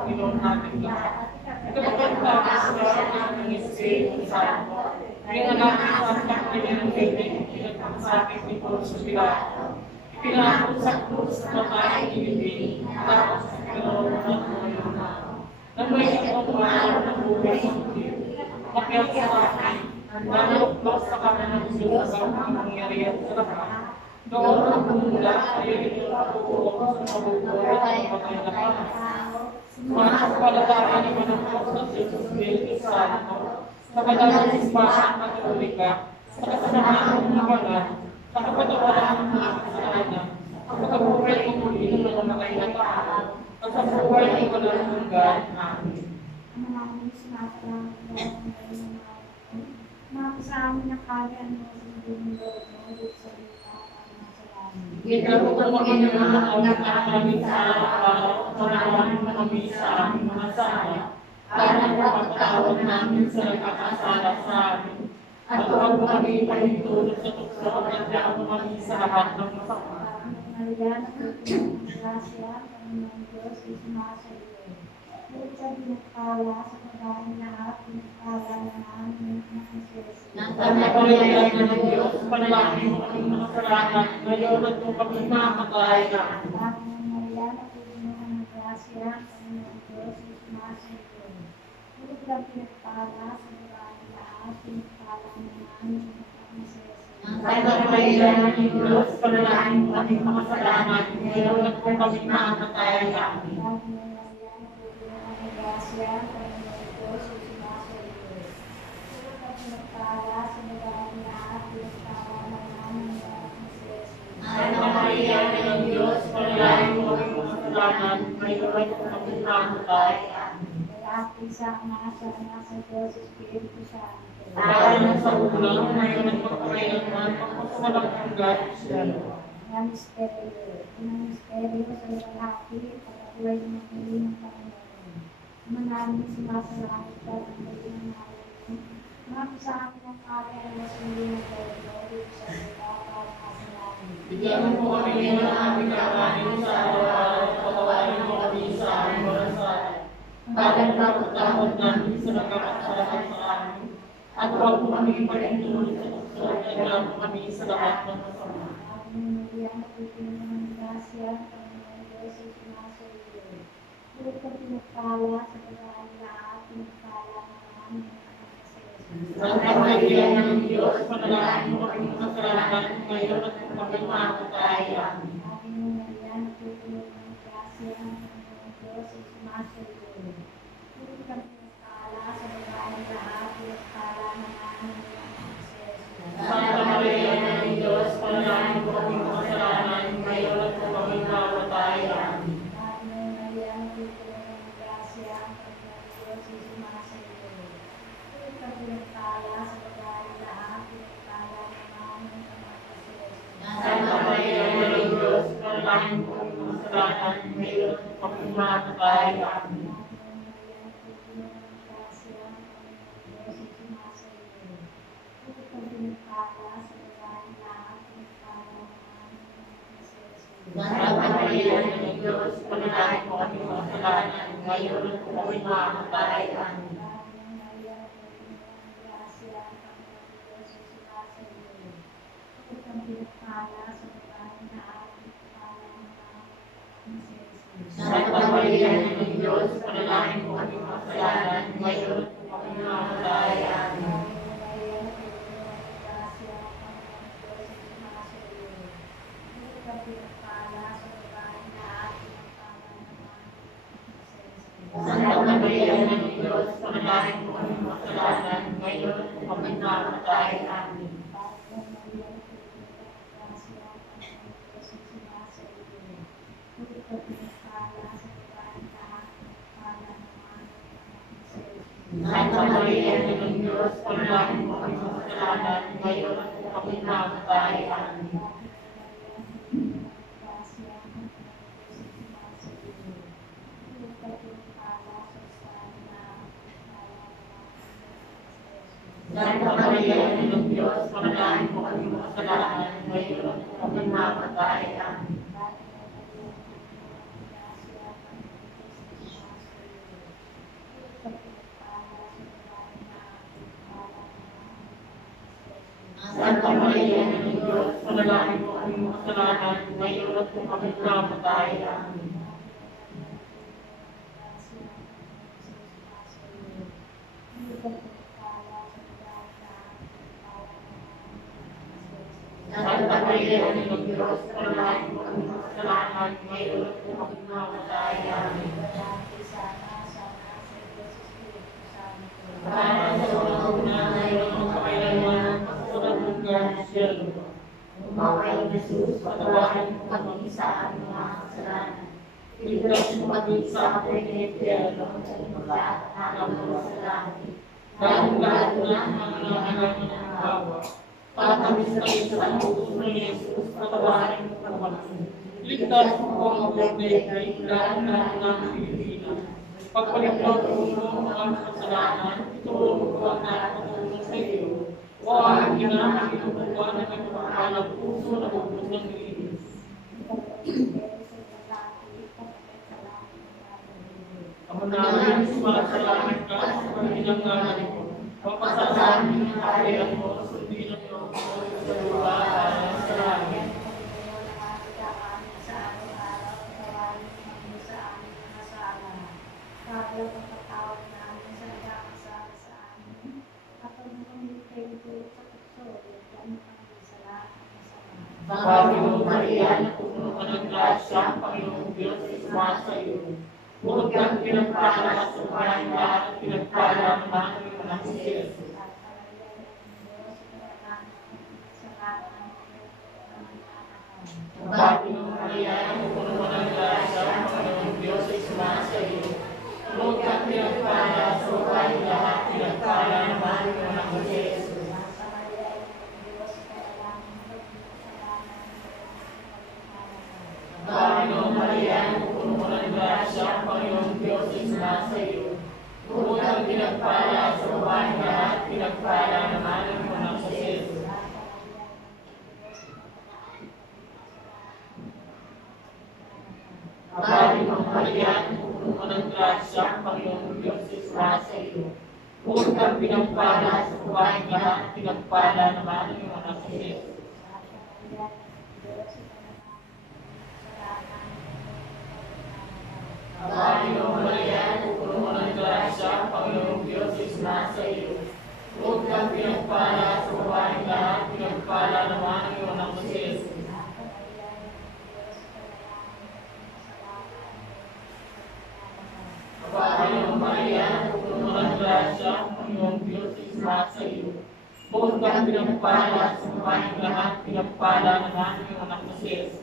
Panginoon natin lahat. Kapagpagtakas ka ng Espiritu Santo, pinanalangin sa pagkakilan ng bibig, pinagpagsabi ni Poncio Pilato, ipinakot sa krus na matay ibigin, tapos Panginoon ng ngayon na. Nang may isang araw na buhay ng Diyo, makiyak sa akin, naluklos sa kanilang Diyos ang mangyarihan sa lahat. Doon ang mula ay ipinatutuwa sa mabubuhay at mga lahat. Manampalataya naman ang Diyos sa Espiritu Santo, sa kadalang simbahan Katolika, sa kasamahan ng banal, sa kapatawaran ng mga kasalanan, sa pagkabuhay ng muli ng mga nakailang tao, at sa buhay ng walang hanggan. Amen. Maraming sinasalamat po ang ngayon na mga kasama na kaya mo sa mundo mo sa lupa at nasa langit. Ikaw po Panginoon ang nagkakalit sa araw-araw, panawarin mo kami sa aming mga sala, para mapagtawad namin sa nagkakasala sa amin. At huwag mo kami pahintulot sa tukso at diyan mo kami sa lahat ng masama. Maria, nakikinig ng grasya, Panginoon Diyos, isinasa iyo. Ngunit sa pinagpala sa pagkain lahat, pinagpala na namin ng Jesus. Napapalaya ng Diyos, panalangin mo kami mga kasalanan, ngayon at kung kami mamatay na. Maria, nakikinig ng grasya, Panginoon Diyos, isinasa iyo. Ngunit sa pinagpala sa pagkain lahat, pinagpala na namin ng Jesus. Santa Maria ng Diyos, panalangin mo kami mga kasalanan, ngayon at kung kami mamatay na. Santa Maria ng Diyos, panalangin mo kami mga kasalanan, ngayon at kung kami mamatay na. Dahil sa ulang, ngayon at magpakailanman, magpasawalang hanggan. Ang misteryo sa lalaki, pagkakulay ng muli ng Panginoon. Manaming sumasalangit ka ng muli ng Panginoon. Mga sa amin ang kaya na sumuli ng Panginoon sa lupa at nasa langit. Bigyan mo kami ng aming kakanin sa araw-araw, patawarin mo kami sa aming mga sala. Bagay kapatawad namin sa nagkakasalanan sa amin. At huwag mo kami pahintulot sa tukso at diyan mo kami sa lahat ng masama. Maria, nakikinig ng grasya, Panginoon Diyos, isinasa iyo. Huwag ka pinagpala sa pagkain lahat, pinagpala na namin ng Jesus. Santa Maria ng Diyos, panalangin mo kami mga kasalanan, ngayon at kung kami mamatay. Amen. Maria, nakikinig ng grasya, Panginoon Diyos, isinasa iyo. Huwag ka pinagpala sa pagkain lahat, pinagpala na namin ng Jesus. Santa Maria ng Diyos, panalangin mo kami mga kasalanan, ngayon at kung kami mamatay. Amen. Maria, nakikinig ng grasya, Panginoon Diyos, isinasa iyo. Huwag ka pinagpala sa pagkain lahat, pinagpala na namin ng Jesus. Santa Maria ng Diyos, panalangin mo kami mga kasalanan, ngayon at kung kami mamatay. Amen. Santa Maria ng Diyos, panalangin mo kami mga kasalanan, ngayon at kung kami mamatay. Amen. Santa Maria ng Diyos, panalangin mo kami mga kasalanan, ngayon at kung kami mamatay. Amen. Santa Maria ng Diyos, panalangin mo kami mga kasalanan, ngayon at kung kami mamatay. Amen. Santa Maria ng Diyos, panalangin mo kami mga kasalanan, ngayon at kung kami mamatay. Amen. Santa Maria ng Diyos, panalangin mo kami mga kasalanan, ngayon at kung kami mamatay. Amen. kasalanan, ngayon at kung kami namatay. Amen. Santa Maria, Ina ng Diyos, panalangin mo kami kasalanan, ngayon at kung kami namatay. Amen. Para sa mga una, ngayon at kailanman, sa hanggan ng siyelo. Umaway Jesus, patawarin mo kami sa aming mga kasalanan. Iligtas mo kami sa apoy ng impyerno, Sa imulahan mo sa langit. lalong-lalo na ang mga nangangailangan ng awa. Patamis kami sa puso ng Jesus, patawarin mo kami. Iligtas mo ang abot na ikay, lalong-lalo na ang Pilipinas. Pagpaligtad mo ang mga kasalanan, itulong ko ang nakatulong sa iyo. O ang ginamang inubuan ng ipagpapalang puso na ubos ng linis. Ama namin, sumasalamat ka sa Panginoong ngalan mo. Papasasamin ang kaya mo, sundin ang iyong sa lupa para sa langit. Panginoong Maria, na puno ka ng grasya, ang Panginoong Diyos ay sumasa iyo. Bukod kang pinagpala sa bayan lahat at pinagpala ang mga anak si Jesus. Panginoong Maria, na puno ka ng grasya, ang Panginoong Diyos ay sumasa iyo. Bukod kang pinagpala sa bayan lahat at pinagpala ang mga anak si Jesus. Panginoong Maria, puno mo ng grasya, ang Panginoong Diyos ay sumasa iyo. Bukod kang pinagpala sa babaeng lahat, pinagpala naman ang anak si Jesus. Panginoong Maria, puno mo ng grasya, ang Panginoong Diyos ay sumasa iyo. Bukod kang pinagpala sa babaeng lahat, pinagpala naman ang anak si Jesus. Panginoong Maria, puno mo ng grasya, ang Panginoong Diyos ay sumasa iyo. Bukod kang pinagpala sa babaeng lahat, pinagpala naman ang iyong anak si Jesus. Panginoong Maria, puno mo ng grasya, ang Panginoong Diyos ay sumasa iyo. Bukod kang pinagpala sa babaeng lahat, pinagpala naman ang iyong anak si Jesus.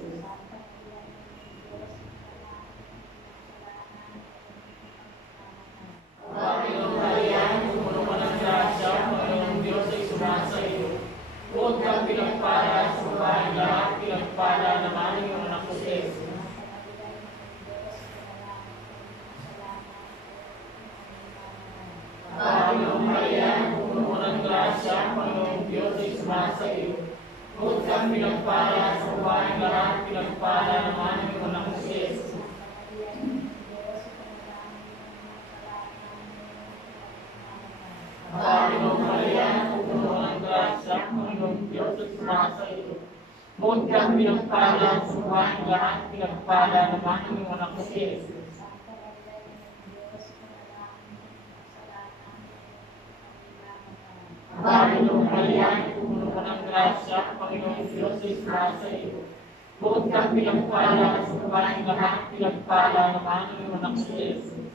Panginoong Maria, puno mo ng grasya, ang Panginoong Diyos ay sumasa iyo. Bukod kang pinagpala sa babaeng lahat, pinagpala naman ang iyong anak si Jesus. Panginoong Maria, puno mo ng grasya, ang Panginoong Diyos ay sumasa iyo. Bukod kang pinagpala sa babaeng lahat, pinagpala naman ang iyong anak si Jesus. Panginoong Maria, puno mo ng grasya, ang Panginoong Diyos ay sumasa iyo. Bukod kang pinagpala sa babaeng lahat, pinagpala naman ang iyong anak si Jesus. Panginoong Maria, puno mo ng grasya, ang Panginoong Diyos ay sumasa iyo. Bukod kang pinagpala sa babaeng lahat, pinagpala naman ang iyong anak si Jesus.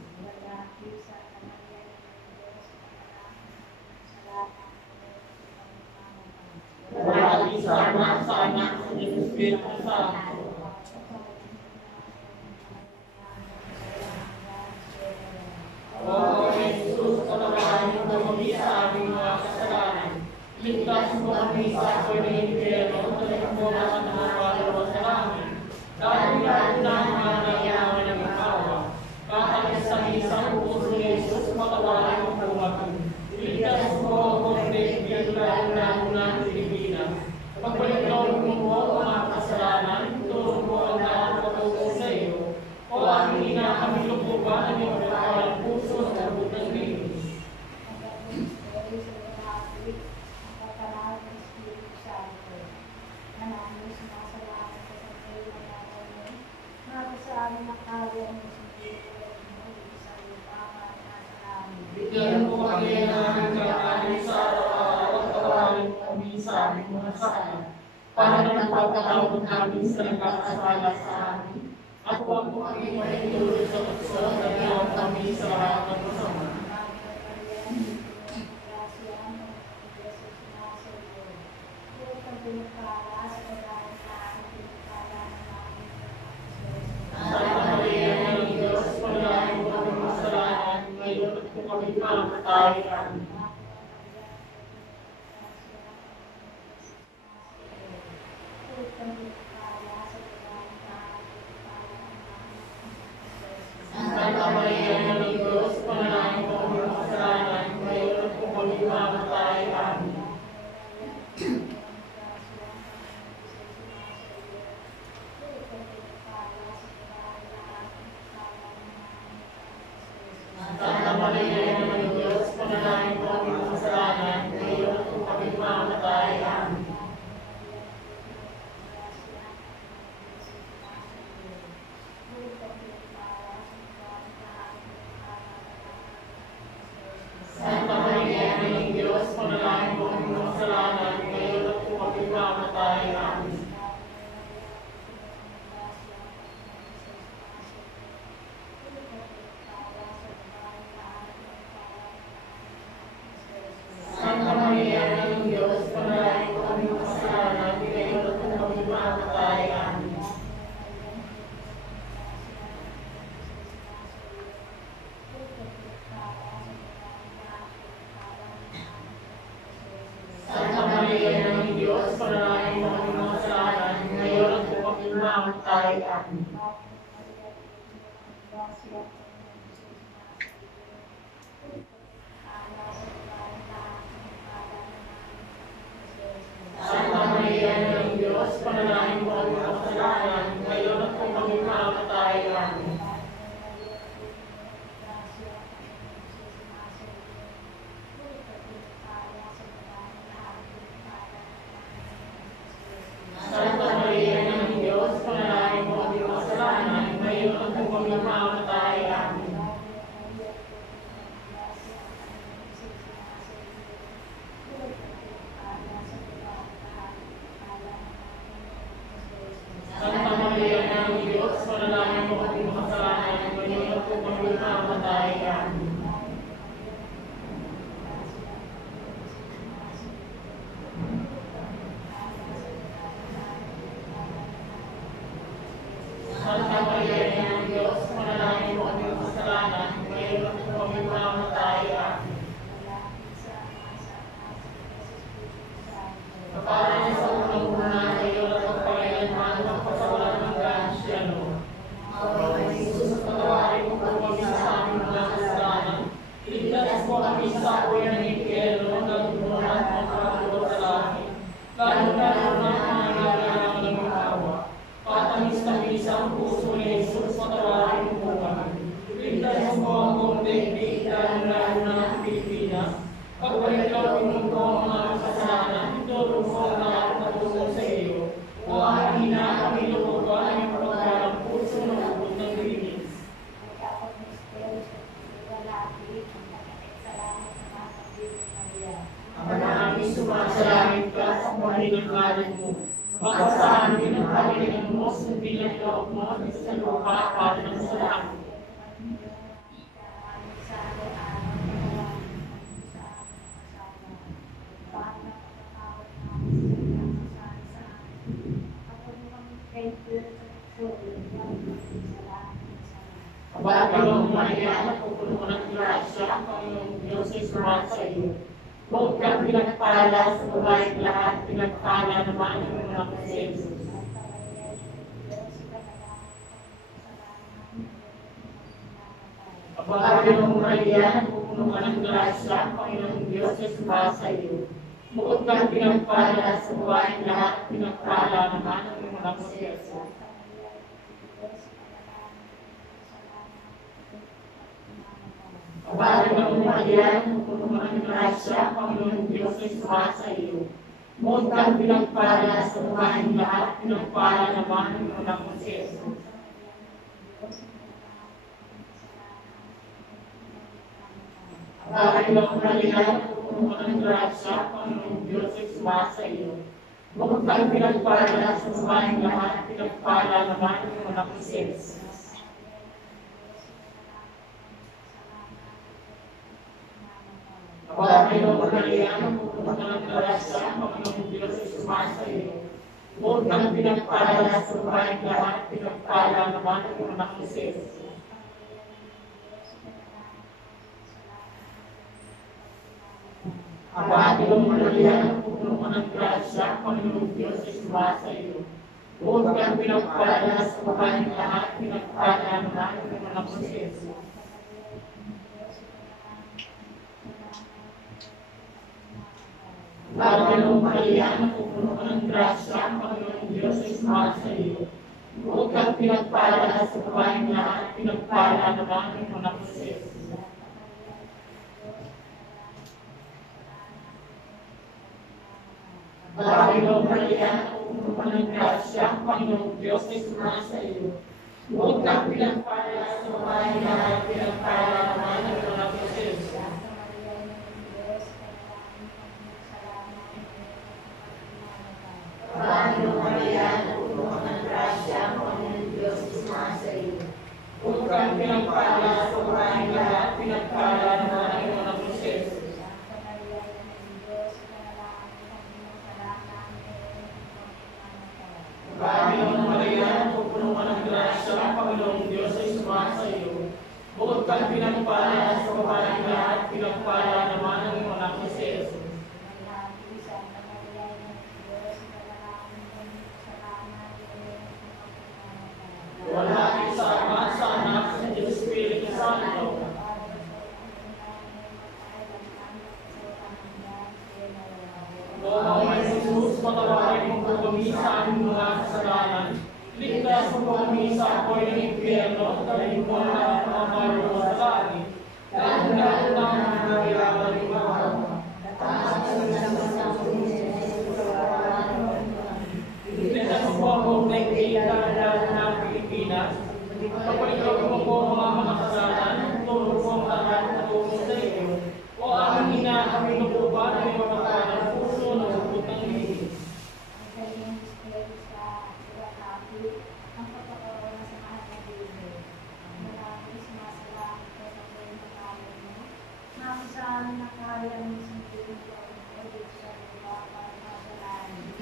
Maraming salamat sa anak sa Espiritu Santo. O Jesus, patawarin mo kami sa aming mga kasalanan. Ligtas mo kami sa apoy ng impyerno, talikod mo ang mga kaluluwa sa langit. Lalong-lalo na ang mga nangyayaman ng awa. Kakalis sa isang puso ni Jesus, patawarin mo po kami. Ligtas mo ako sa impyerno, lalong-lalo na ang Pilipinas. Pagpaligtad mo po ang mga kasalanan, tulong mo ang nakakatulong sa iyo. O aming inakamilo po ba ang iyong pagkawalang puso sa abot ng linis? Ang Maria na nagkakalit sa araw-araw at tawarin mo kami sa aming mga sala, para ng pagkatawag namin sa nagkakasala sa amin. At huwag mo kami maitulog sa tukso at iwan kami sa lahat ng masama. Santa Maria ng Diyos, panalangin mo kami masalanan, ngayon at kung kami mamatay. Santa Maria ng Diyos, panalangin mo kami masalanan, ngayon at kung kami mamatay. Amen. Santa Maria ng Diyos, panalangin mo kami masalanan, ngayon at kung kami mamatay. Amen. Santa Maria ng Diyos, panalangin mo kami masalanan, ngayon at kung kami mamatay. Amen. Santa Maria ng Diyos, panalangin mo kami masalanan, ngayon at kung kami mamatay. Amen. Santa Maria ng Diyos, panalangin mo kami masalanan, ngayon at kung kami mamatay. Amen. Santa Maria ng Diyos, panalangin mo kami masalanan, ngayon at kung kami mamatay. Amen. Santa Maria ng Diyos, panalangin mo kami masalanan, ngayon at kung kami mamatay. Amen. Santa Maria ng Diyos, panalangin mo kami masalanan, ngayon at kung kami mamatay. Amen. Santa Maria ng Diyos, panalangin mo kami masalanan, ngayon at kung kami mamatay. Amen. Kapalan sa unang-una, ngayon at pagpakailanman ng pasawalan ng gansyano. Panginoong Jesus, patawarin mo kami sa aming mga kasalanan. Iligtas mo kami sa apoy ng impyerno, ng buwan at mga sa langit. Lalo na ang mga nangangailangan ng awa. Patamis-tamis ang puso ni Jesus, patawarin mo kami. Iligtas mo ang buong daigdig, lalo na ang Pilipinas. Pagbalik ka pinuto ang mga kasalanan, ituro mo ang lahat na tungo sa iyo. O ahina kami lubugan ang pagkalang puso ng ubod ng linis. Ama namin sumasalangit ka sa buhay ng ngalan mo. Makasahan din ang kaliling mo, sundin ang loob mo, sa lupa para ng sa langit. Kabagang Maria, napupuno ng grasya, ang Panginoong Diyos ay sumasa iyo. Huwag kang pinagpala sa babaeng lahat, pinagpala naman ang mga Jesus. Kabagang Maria, napupuno ng grasya, ang Panginoong Diyos ay sumasa iyo. Huwag kang pinagpala sa babaeng lahat, pinagpala naman ang mga Jesus. Kabagang Maria, puno ng grasya, Panginoong Diyos ay sumasa iyo. Huwag kang pinagpala sa babaeng lahat, pinagpala naman ang mga Jesus. Panginoong Maria, puno ka ng grasya, Panginoong Diyos ay sumasa iyo. Bukod kang pinagpala sa babaeng lahat, pinagpala naman ang anak ni Jesus. Panginoong Maria, puno ka ng grasya, Panginoong Diyos ay sumasa iyo. Bukod kang pinagpala sa babaeng lahat, pinagpala naman ang anak ni Jesus. Panginoong Maria, puno ka ng grasya, Panginoong Diyos ay sumasa iyo. Bukod kang pinagpala sa babaeng lahat, pinagpala naman ang anak ni Jesus. Panginoong Maria, puno ka ng grasya, Panginoong Diyos ay sumasa iyo. Bukod kang pinagpala sa babaeng lahat, pinagpala naman ang anak ni Jesus. Panginoong Maria, puno ka ng grasya, Panginoong Diyos ay sumasa iyo. Bukod kang pinagpala sa babaeng lahat, pinagpala naman ang anak ni Jesus. Panginoong Maria, puno ka ng grasya, Panginoong Diyos ay sumasa iyo. Bukod kang pinagpala sa babaeng lahat, pinagpala naman ang anak ni Jesus. Panginoong Maria, puno ka ng grasya, Panginoong Diyos ay sumasa iyo. Bukod kang pinagpala sa babaeng lahat, pinagpala naman ang anak ni Jesus. Wala sa Ama, sa Anak, sa Espiritu Santo. O may Jesus, patawarin mo po kami sa aming mga kasalanan. Ligtas mo po kami sa apoy ng impyerno at dalhin mo na mga marunong sa langit. Lalo na ang mga kailangan ng mga Ligtas mo po ang buong naigita ng Pilipinas. Kapaligaw mo po ang mga makasalanan, tulog po ang lahat na tungo sa iyo. O aming ina, kami lububan ang iyong makanan puso ng butang linis.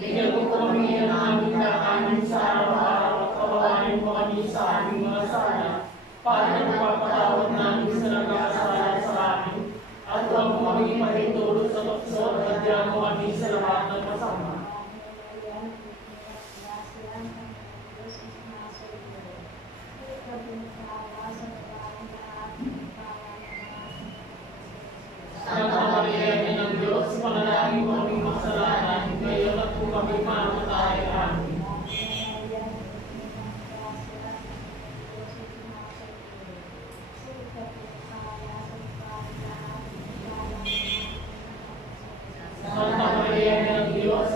Bigyan mo po kami ang aming kakanin sa araw-araw at kawain mo kami sa aming mga sala para nagpapatawad namin sa nagkakasala sa amin at huwag mo kami mahintulot sa tukso at diyan mo kami sa lahat ng masama. Santa Maria, Ina ng Diyos, panalangin mo kaming makasalanan, ngayon at kung kami mamatay. Amen. Santa Maria, Ina ng Diyos,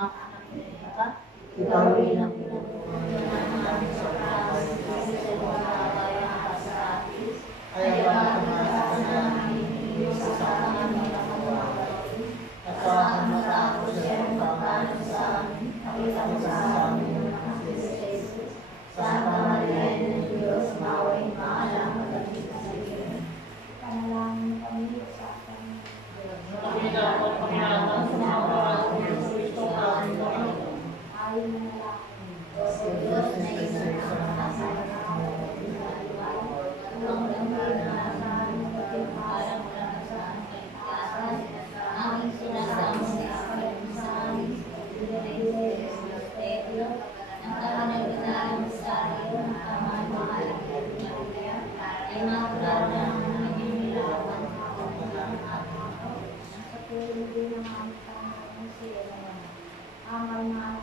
ang anak nila. Ikaw rin ang pinagpupunan namin sa kalas, sa mga kaya sa atin. Kaya kami namin sa amin na kumawagay. At matapos yan pagkanan sa amin, nakita sa amin ng mga Jesus. Santa Maria ng Diyos, maway maalam at sa iyo. Panalangin kami sa ating Kami dapat pangalaman sa mga parang ng Kristo aming Panginoon. ayon na lalaki. O Diyos na isang nakakasal na kapatid sa lugar, ang damay na asahan ng pagkakalam mula sa aming kaligtasan, aming sinasama sa aming pagkakalit sa misteryo, ng kapanagdaang mistaryo ng kamahal ng Maria, ay makulala ng naging nilawan ng Sa tulong din ng aming Panginoon si Elawan. Amal na ang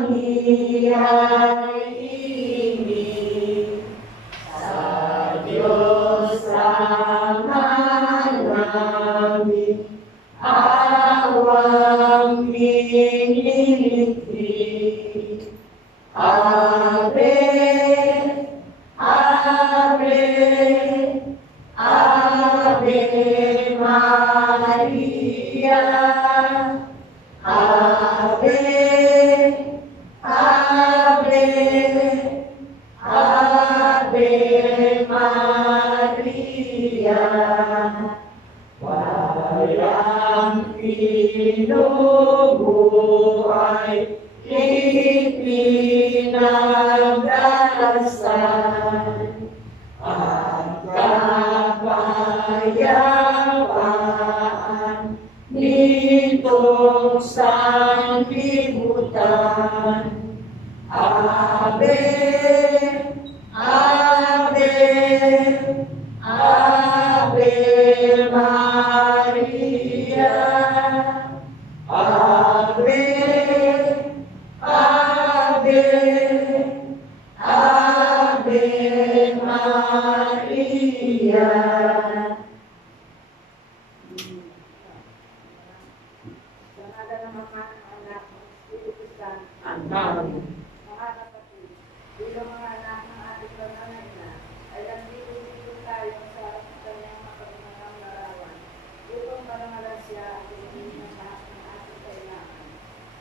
kami ay ibig sa Diyos Ama namin, awang minilipig. Ave, Ave, Ave Maria. Ave, Ave, Ave Maria. Walang pinubuhay, ipinagdasal, at kapayapaan nitong sanglibutan. Ave, Ave, Ave Maria. Ave, Ave, Ave Maria. mga kapatid, bilang mga anak ng ating Panginoon na, ay nandito tayo sa kanyang makapangang larawan upang marangalan siya at hindi ng lahat ng ating kailangan.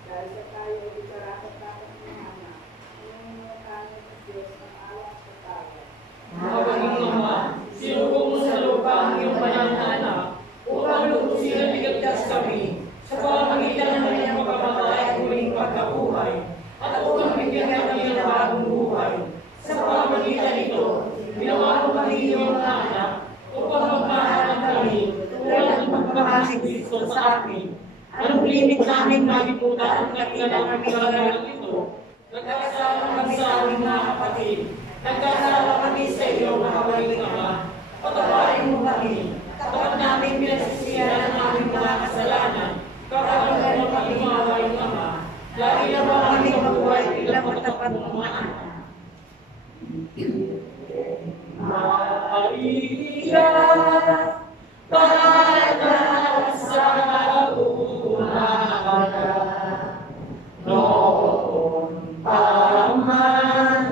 Dahil sa tayo ay karapat-dapat ng anak, hinihingin tayo sa Diyos ng awa sa tayo. Mabaging Ama, sinubok mo sa lupa ang iyong banal na anak upang lubusin at iligtas kami sa pamamagitan ng kanyang pagkamatay at muling pagkabuhay, at upang bigyan kami ng bagong buhay. Sa pamamagitan nito, ginawa mo kami iyong mga anak upang magmahalan kami tulad ng pagmamahal ni Kristo sa akin. Anong limit namin malimutan ang kailangan ng kailangan ito? Nagkakasama kami sa aming mga kapatid. Nagkasama kami sa iyo, mahawaling Ama. Patawarin mo kami. Kapag namin pinagsisihan ang aming mga kasalanan, kapag mo kami mahawaling Ama. Lagi na ba kami mabuhay bilang matapat ng mga anak? Maria, para sa umaga, noon pa man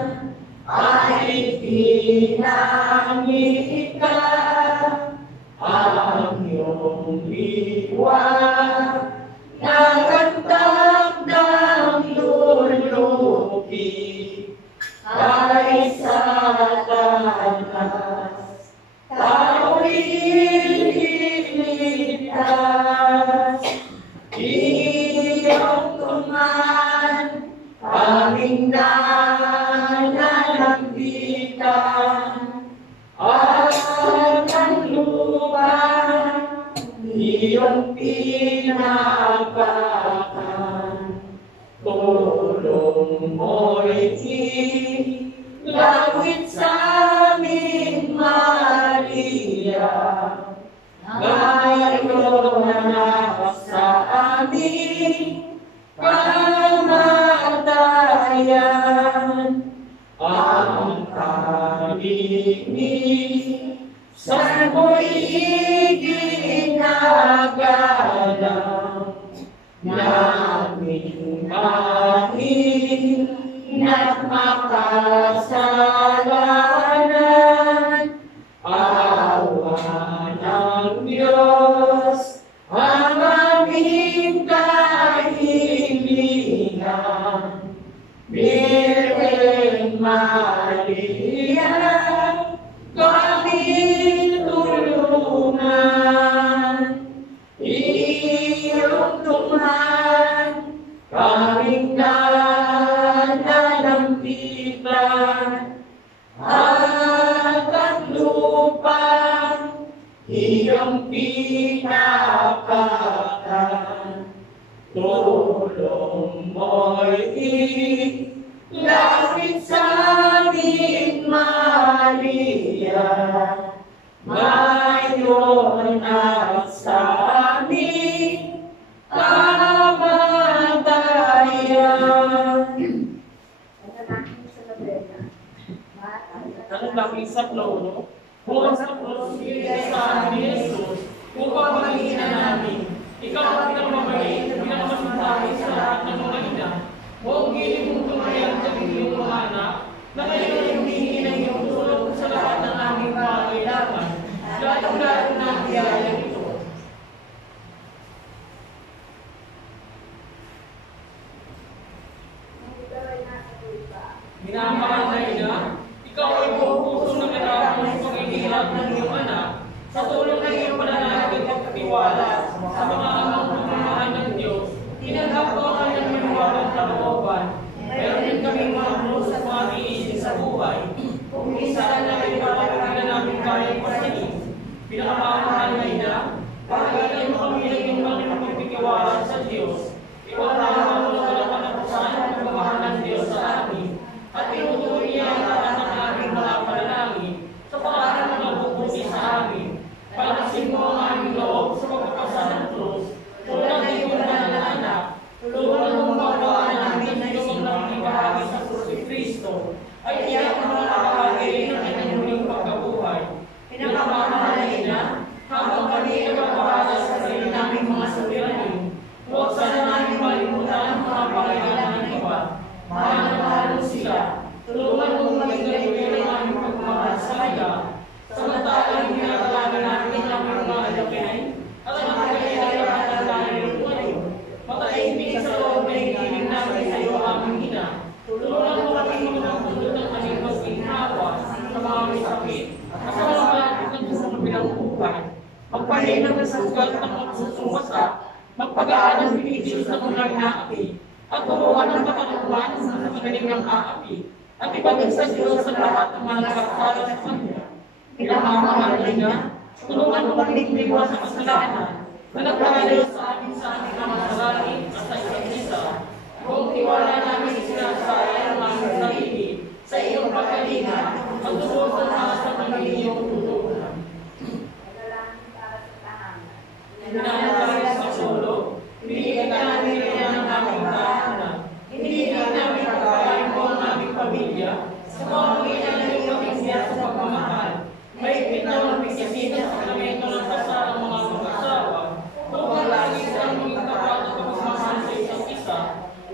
ay pinangit ka, ang iyong liwan nagantag ng lulupi ay sa tanas, tao'y iligtas. Iyong tuman aming nananambitan, at tinaapakan. Tulong mo'y ilawit sa amin, Maria. Ngayon na sa amin kamatayan, ang pag-ibig sa mo'y iginagalang, naming mahina't makasalanan. Awa ng Diyos ang aming kahilingan. Birhen Maria, kami tulungan. Iyong tunghan kaming nananampitan, at ang lupang iyong pinapakan. Tulong mo'y ilapit sa amin, Maria. Ngayon at sa amin kamatayan. Ang laking saklo, no? Kung sa krus, ibigay sa amin ni Jesus, upang maghihina namin. Ikaw ang pinamabait, pinamasuntahin sa lahat ng mga ina. Huwag giling mong tumayan sa iyong mga anak, na kayo ay humingi ng iyong tulong sa lahat ng aming pangailangan. Lalong-lalo na ang biyayang ito. Minamahal na ina, ikaw ay pupuso ng anak ng pag-ihirap ng iyong anak sa tulong ng iyong pananalalig at katiwala sa mga amang pagmamahal ng Diyos. Tinanggap ko ang kanyang maniwalang kalooban. Meron din kaming mga krus at mga iisip sa buhay. Kung minsan na ay kapag namin kayang pasanin. Pinakamamahal na ina, pagkakalian mo kami ng iyong kanyang pagtitiwala sa Diyos. Iwalaman mo na walang katapusan ang pagmamahal ng Diyos sa amin. At tinutuloy niya ang lahat ng aming mga panalangin sa pangalan ng mabubuti sa amin. Palakasin mo ang aming loob sa pagpapasa ng krus, tulad ng iyong banal na anak. Tulungan mong mawawaan namin na iyong nakikibahagi sa krus ni Kristo ay tiyak na makakahagi ng kanyang muling pagkabuhay. Pinakamamahal na ina, habang kami ay magbahala sa sarili naming mga suliranin, huwag sana namin malimutan ang mga pangailangan ng iba. Mahal na mahal mo sila. Tulungan mong maging ganito ng aming pagmamahal sa kanila. Samantalang ginagawa namin ang mga alakay at ang mga kailangan namin ng ngayon. Matahimik sa loob na hinihiling namin sa iyo, aming ina. Tulungan mo kami magpapulot ng aming pagginhawa sa mga may sakit at sa mga malapit ng gusto ng pinangbuhay. Magpahinga ng sugat ng magsusumasa, magpagaan ng binigil sa mga inaapi, at turuan ng katanungan sa magaling ng aapi, at ibagay sa Diyos sa lahat ng mga nagkakala sa Kanya. Pinamamahal niya, tulungan mo kaming liwas sa kasalanan, na nagkalayo sa amin mga masalain at sa isa't isa. Kung tiwala namin sinasaya ang aming sarili sa iyong pagkalinga, at tubos ang taas ng aming iyong tutulungan. Pinamahal sa solo, binigyan namin rin ang aming tahanan. Hinihingin namin pagkain mo ang aming pamilya sa pamamagitan ng iyong pagkisiya sa pagmamahal. Mahigpit na magpisisin sa sakramento ng kasal ng mga mag-asawa upang lagi silang maging tapat at pagmamahal sa isa't isa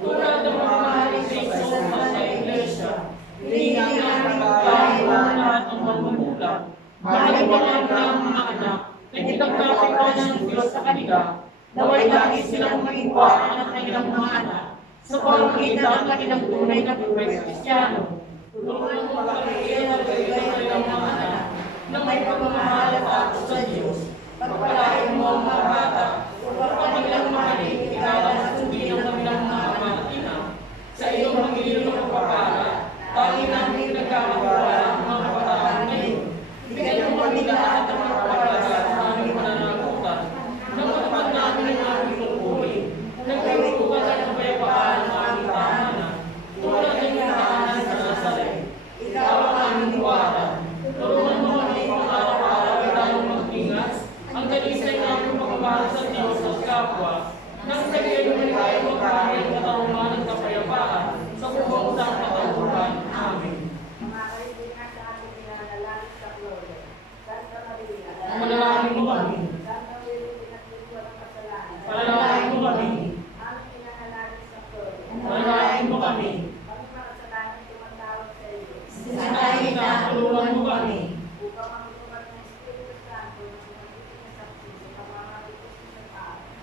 tulad ng pagmamahal ni Kristo sa Iglesia. Hinihingin namin pagkain mo ang lahat ng magulang. Mahalin mo ang mga anak na kitagkapit ko ng Diyos sa kanila, naway lagi silang maging buwan ng kanilang mga anak sa pamamagitan ng kanilang tunay na buhay sa Kristiyano. Tulungan mo pag-ibigay at pag-ibigay ng kanilang mga anak na may pagmamahal at atos sa Diyos. Pagpalain mo ang mga bata upang kanilang mahalin, ikalan at sundin ang kanilang mga ama at ina. Sa iyong magiging pagpapala, tanging namin nagkakawala ang mga kabataan ngayon. Bigyan mo kami lahat ng mga pagpapala sa aming pananagutan na matapad namin ang aming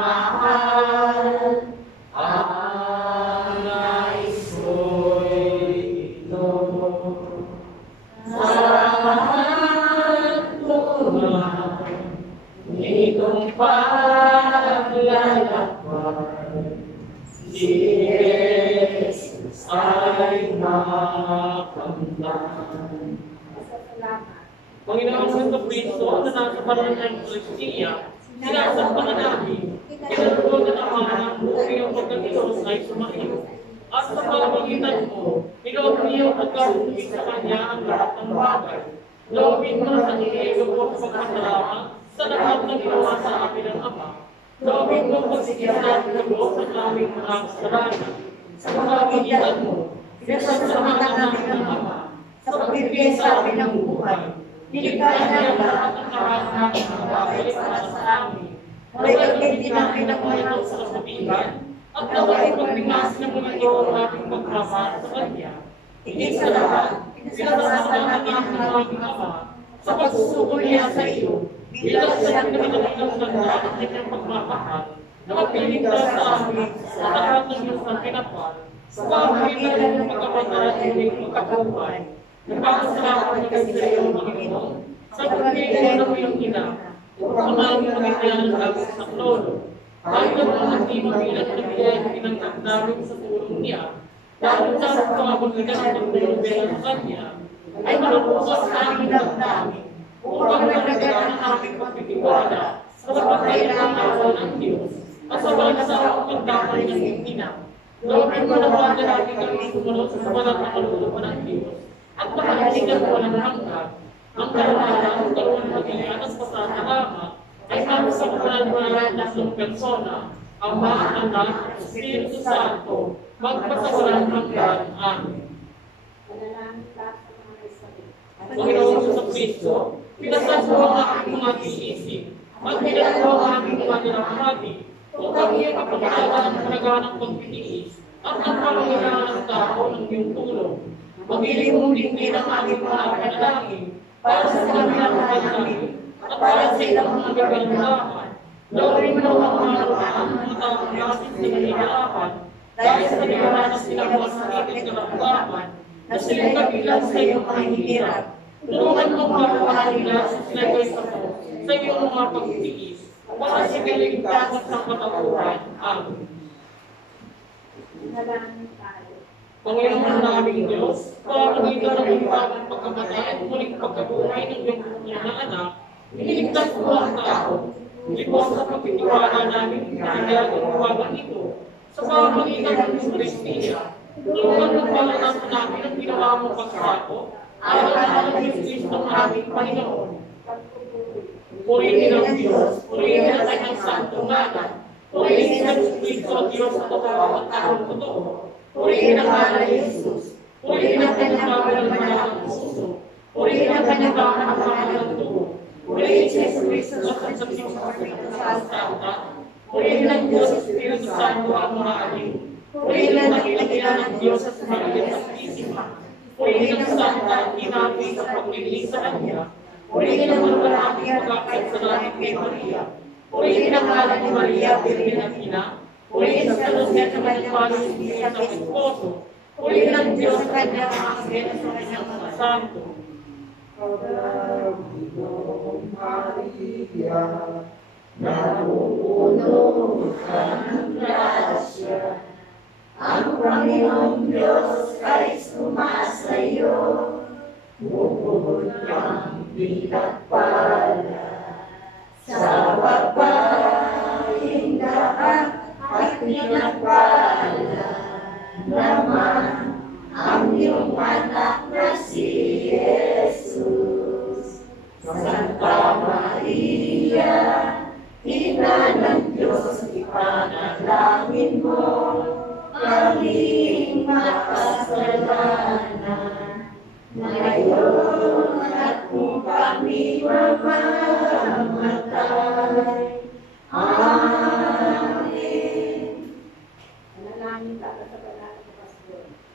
mahal, ang nais ko'y ito. Sa hatulan nitong paglalakbay, si Jesus ay nakamtan. Panginoong Santo Cristo, ang nasa parang ng Kristiya, sinasampahan namin, kinatuwa na naman ang buhay ang pagkatilos ay sumayo. At sa pamamagitan mo, ikaw ang iyong pagkasunod sa Kanya ang lahat ng bagay. Lawin mo sa iyong po sa pagkasalamat sa lahat ng ginawa sa amin ng Ama. Lawin mo pagsikihan natin ng Diyos ang aming mga kasalanan. Sa pamamagitan mo, pinasasalamat namin ng Ama sa pagbibigay sa amin ng buhay. Niligtaan niya ang lahat ng karangan ng mga bagay para sa amin. Malagay din ang pinagmahal sa kasabihan at naway pagbigas ng mga ito ang ating magmamahal sa Kanya. Higit sa lahat, sinasasalamat namin ang aming Ama sa pagsusuko niya sa iyo bilang sa pinagmahal ng lahat ng kanyang pagmamahal na magpiligtas sa amin sa lahat ng Diyos ng pinapal sa pamamagitan ng pagkapangalan ng iyong magkabuhay. Nagpapasalamat kami sa iyo, Panginoon, sa pagbibigay ng iyong ina, upang aming pagkakayan ng aming sa klolo. Kahit na mga hindi mabilang na bigay pinanggap namin sa tulong niya, dahil sa pamamagitan ng pagkakayan sa Kanya, ay malubusas sa aming damdamin, upang nagdagan ang aming pagtitiwala sa pagkakailangan ng Diyos, at sa mga sa pagkakay ng iyong ina. Lawin mo naman na natin kami sumunod sa mga kalulupan ng Diyos, at makakaligan mo ng hanggang, ang karumahan ng karumahan ng Pilihan at pasasalamat ay kami sa kapalan ng isang persona, ang mga anak ng Espiritu Santo, magpasawalan hanggang. Amen. Panginoon sa Kristo, pinasaswa ang aking mga iisip, at pinasaswa ang aking mga nilamahati, kung kami ang kapagkakalan ng halagaan ng pagpitiis, at ang pangangailangan ng tao ng iyong tulong. Magilimuling din ang aming mga panalangin para sa mga minamahal namin at para sa ilang mga gagalaman. Lawin mo ang mga luhaan ng mga taong nasin sa kanilaapan dahil sa kanilaranas nilang mga sakit at kalangkapan na silang kabilang sa iyong mga hinirap. Tulungan mo ang mga nila sa sinagay sa iyong mga pagtitiis para sa kaligtasan ng katapuhan. Amen. Panginoon naming Diyos, pamamagitan ng iyong bagong pagkamatay at muling pagkabuhay ng iyong tunay na anak, iniligtas mo ang tao. Lipos sa pagtitiwala namin na ginagawa ito sa pamamagitan ng iyong Kristiya. Tulungan ng pangalaman namin ang ginawa mong pagsako, ayon ng Kristo ng aming Panginoon. Purihin ang Diyos, purihin ang kanyang santong ngalan, purihin ang Kristo ang Diyos sa totoo at taong totoo. Purihin ang ngalan ni Jesus. Purihin ang kanyang bago ng mga puso. Purihin ang kanyang bago ng mga tubo. Purihin si Jesus Cristo at sa Diyos sa Santa. Purihin ang Diyos sa Espiritu Santo ang mga aliw. Purihin ang nakilagilan ng Diyos sa sumalit sa Krisima. Purihin ang Santa at inapi sa paglilis sa Kanya. Purihin ang marami pagkakait sa langit kay Maria. Purihin ang ngalan ni Maria, Virgen at Ina. Purihin sa Lucia sa kanyang pag-ibig sa Esposo. Purihin ang Diyos sa kanyang mga anghel sa kanyang mga santo. Pagkabinog Maria, napupuno ka ng grasya. Ang Panginoong Diyos ay sumasa iyo. Bukod kang pinagpala sa babaeng lahat. At pinagpala naman ang iyong anak na si Jesus. Santa Maria, Ina ng Diyos, ipanalangin mo kaming makasalanan. Ngayon at kung kami mamamatay.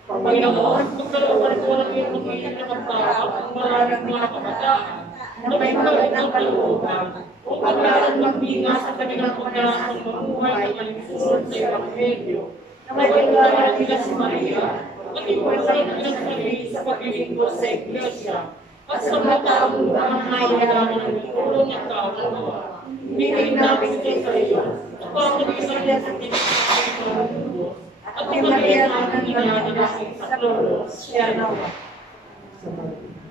Panginoon, pagkalooban ko ng iyong pag-iingat at tao ang maraming mga kabataan na may kalit ng kalooban upang paglalang magbinga sa kanilang paglalang mamuhay ng alisunod sa Ebanghelyo, na magiging nila si Maria, mag-iwalay ng nagpili sa paglilingkod sa Iglesia, at sa mga taong pangangailangan ng tulong ng taong gawa. Bigay namin ito sa iyo, at pangalisan niya sa tinatawag ng mundo, at ipagyan namin inanalasin sa trono, siya nawa. Salamat.